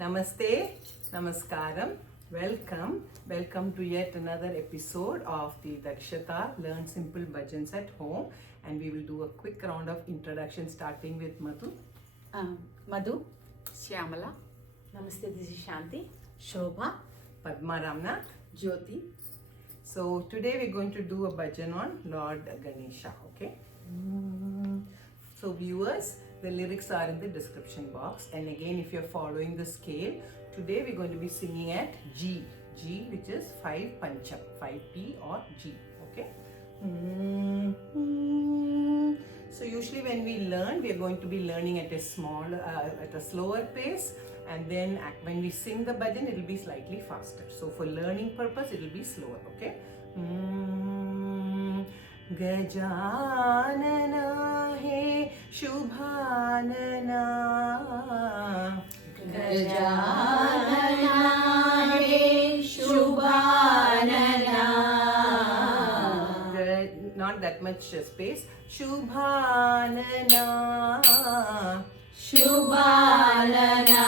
Namaste, Namaskaram, welcome to yet another episode of the Dakshata Learn Simple Bhajans at Home, and we will do a quick round of introduction starting with Madhu. Madhu, Shyamala, Namaste, this is Shanti, Shobha, Padma Ramnath, Jyoti. So today we're going to do a bhajan on Lord Ganesha, okay? So viewers, the lyrics are in the description box, and again if you're following the scale, today we're going to be singing at G, which is 5 pancham, 5P or G, okay? So usually when we learn, we are going to be learning at a slower pace, and then when we sing the bhajan, it will be slightly faster. So for learning purpose, it will be slower, okay? Gajanana he Shubhanana, Gajanana he Shubhanana. Not that much space. Shubhanana, Shubhanana.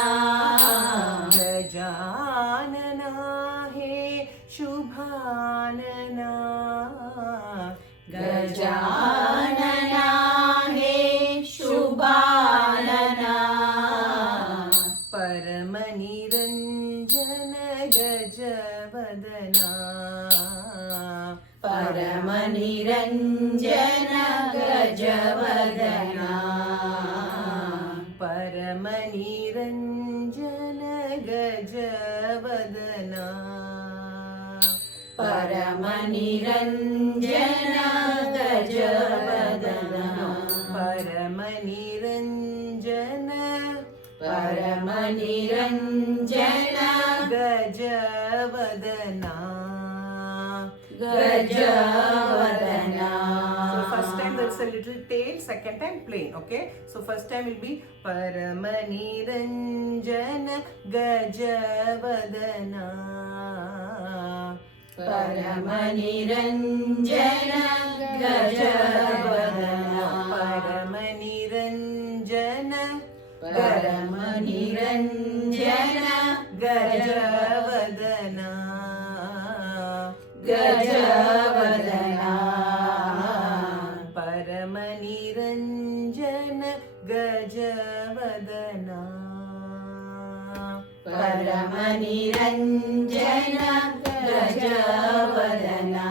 Gajanana he Shubhanana, Gajanana he Shubhanana. Paramaniranjana Gajavadana, Paramaniranjana Gajavadana. Paramaniranjana Gajavadana, Paramaniranjana Gajavadana. Paramaniranjana Paramaniranjana Gajavadana, Gajavadana. So first time there's a little tail, second time plain, okay? So first time will be Paramaniranjana Gajavadana, Paramaniranjana Gajavadana. Paramaniranjana Paramaniranjana Gajavadana, Gajavadana. Paramaniranjana Gajavadana, Paramaniranjana Gajavadana.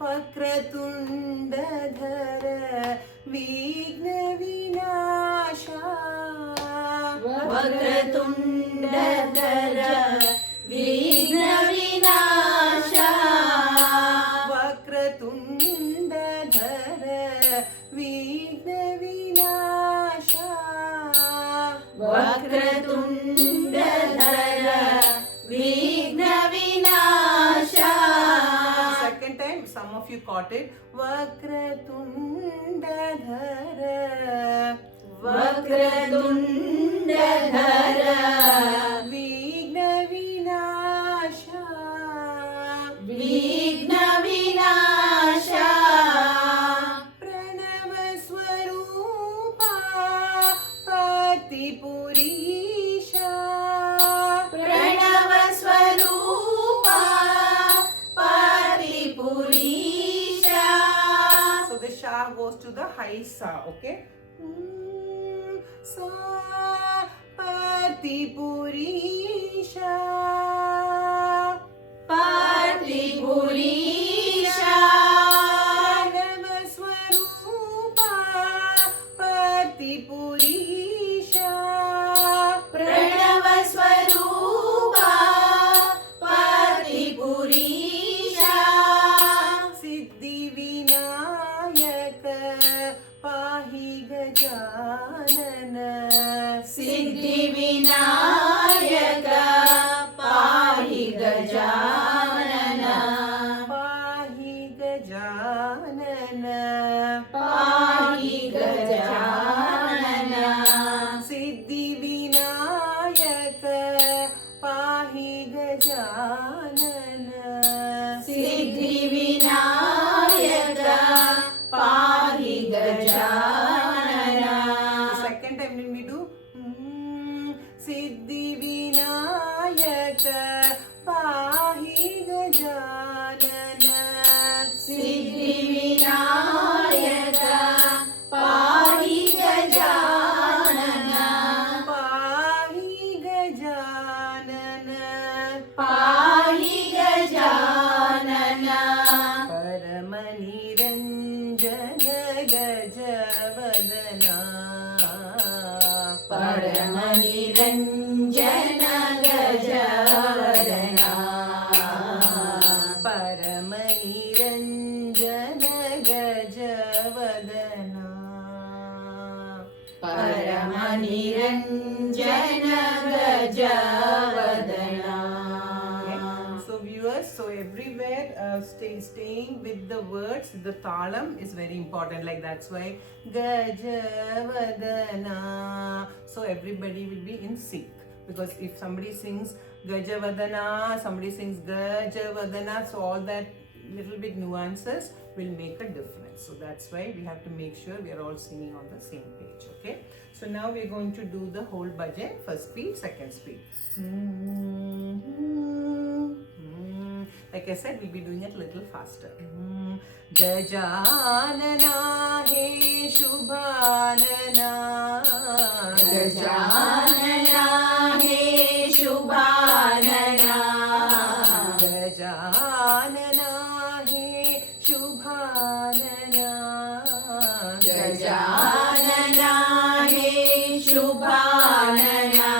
Vakratundadhara Vigna Vinasha, Vakratundadhara Vigna Vinasha. Vakratundadhara Vigna Vinasha, Vakratundadhara Vigna Vinasha. Second time, some of you caught it. Vakratundadhara, Vakratundadhara Vigna Vinasha, Vigna Vinasha. Pranava Swarupa Patipurisha, Pranava Swarupa Patipurisha. So the sha goes to the high sa, okay? Sa Patipurisha, Patipurisha. Pranava Swarupa Patipurisha, Pranava Swarupa Patipurisha. Siddhi Vinayaka Pahi Gajanana, Siddhi Vinayaka Pahi Gajanana. Pahi Gajanana, Pahi Gajanana. Siddhi Vinayaka Pahi Gajanana, Siddhi Vinayaka Pahi Gajanana. The second time when we do Siddhivinayak पाहि गजानन सिद्धिविनायक पाहि गजानन पाहि गजानन पाहि Gajanan परमनिरञ्जन गजवदना परमनिरञ्जन गजवदना परमनिरञ्जन गजवदना परमनिरञ्जन गजवदना. So viewers, so everywhere staying with the words, the talam is very important. Like that's why Gajavadana. So everybody will be in sync, because if somebody sings Gajavadana, somebody sings Gajavadana, so all that little bit nuances will make a difference. So that's why we have to make sure we are all singing on the same page. Okay. So now we are going to do the whole bhajan, first speed, second speed. Like I said, we'll be doing it a little faster. Gajanana he Shubhanana Gajanana hey शुभानना Gajanana he Shubhanana Gajanana हे शुभानना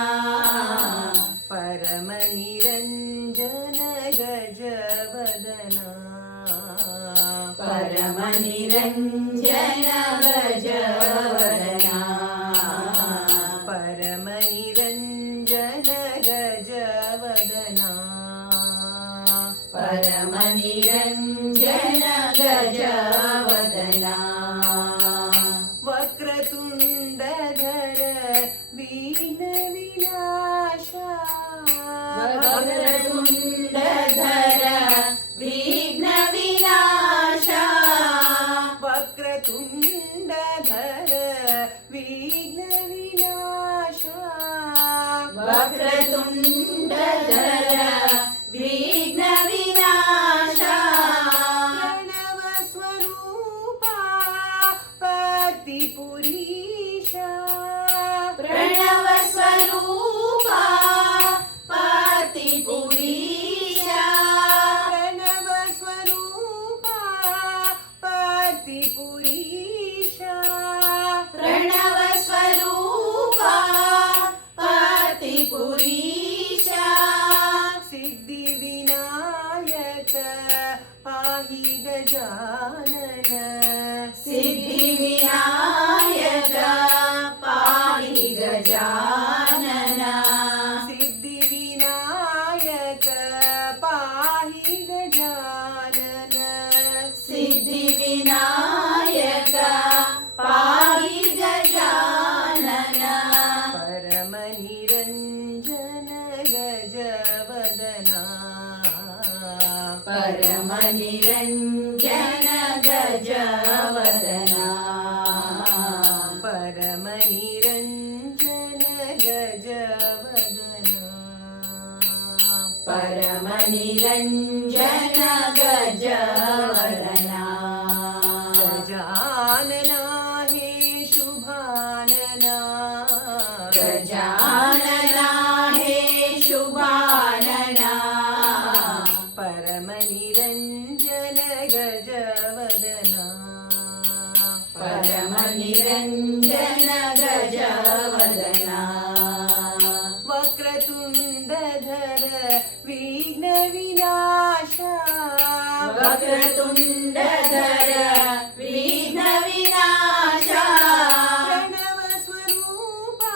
परमनिरञ्जन गजवदना परमनिरञ्जन गजवदना परमनिरञ्जन गजवदना परमनिरञ्जन गजवदना वक्रतुण्डधर विघ्नविनाशा वक्रतुण्डधर विघ्नविनाशा वक्रतुण्डधर विघ्नविनाशा वक्रतुण्डधर विघ्नविनाशा प्रणवस्वरूपा पतिपुरीशा प्रणवस्वरूपा पातिपुरीशा प्रणवस्वरूपा पतिपुरीशा प्रणवस्वरूपा पातिपुरीशा सिद्धिविनायक पाहि गजानन सिद्धिविनायक पाहि गजानन सिद्धिविनायक पाहि गजानन सिद्धिविनायक पाहि गजानन परमनिरञ्जन गजवदना परमनिरञ्जन गजवदना परमनिरञ्जन गजवदना परमनिरञ्जन गजवदना गजानना हे शुभानना गजानना हे शुभानना परमनिरञ्जन गजवदना परमनिरञ्जन गजवदना वक्रतुण्डधर विघ्नविनाशा वक्रतुण्डधर विघ्नविनाशा प्रणवस्वरूपा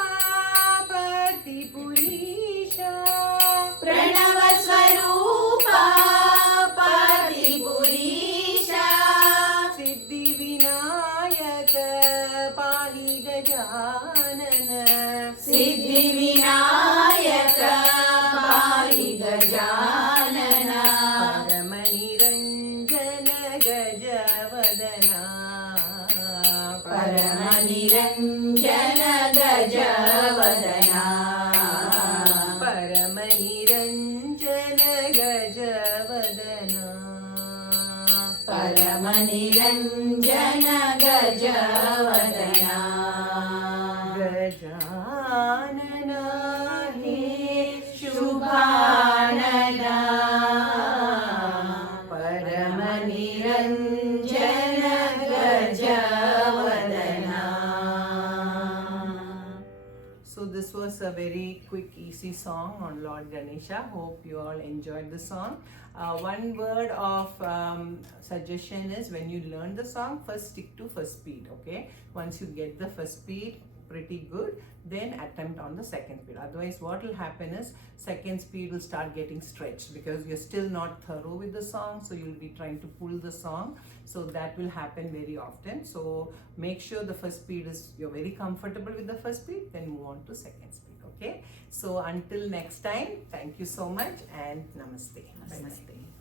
पतिपुरीशा प्रणवस्वरूपा पातिपुरीशा सिद्धिविनायक पाहि गजानन सिद्धिविनायक पाहि गजानन परमनिरञ्जन गजवदना परमनिरञ्जन गजवदना निरञ्जन गजवदना गजानन हे शुभानना परम निरञ्जन गजवदना. So this was a very quick, easy song on Lord Ganesha. Hope you all enjoyed the song. One word of suggestion is when you learn the song, first stick to first speed, okay? Once you get the first speed pretty good, then attempt on the second speed. Otherwise, what will happen is second speed will start getting stretched because you're still not thorough with the song, so you'll be trying to pull the song. So that will happen very often. So make sure the first speed is, you're very comfortable with the first speed, then move on to second speed, okay? So until next time, thank you so much and namaste. Namaste.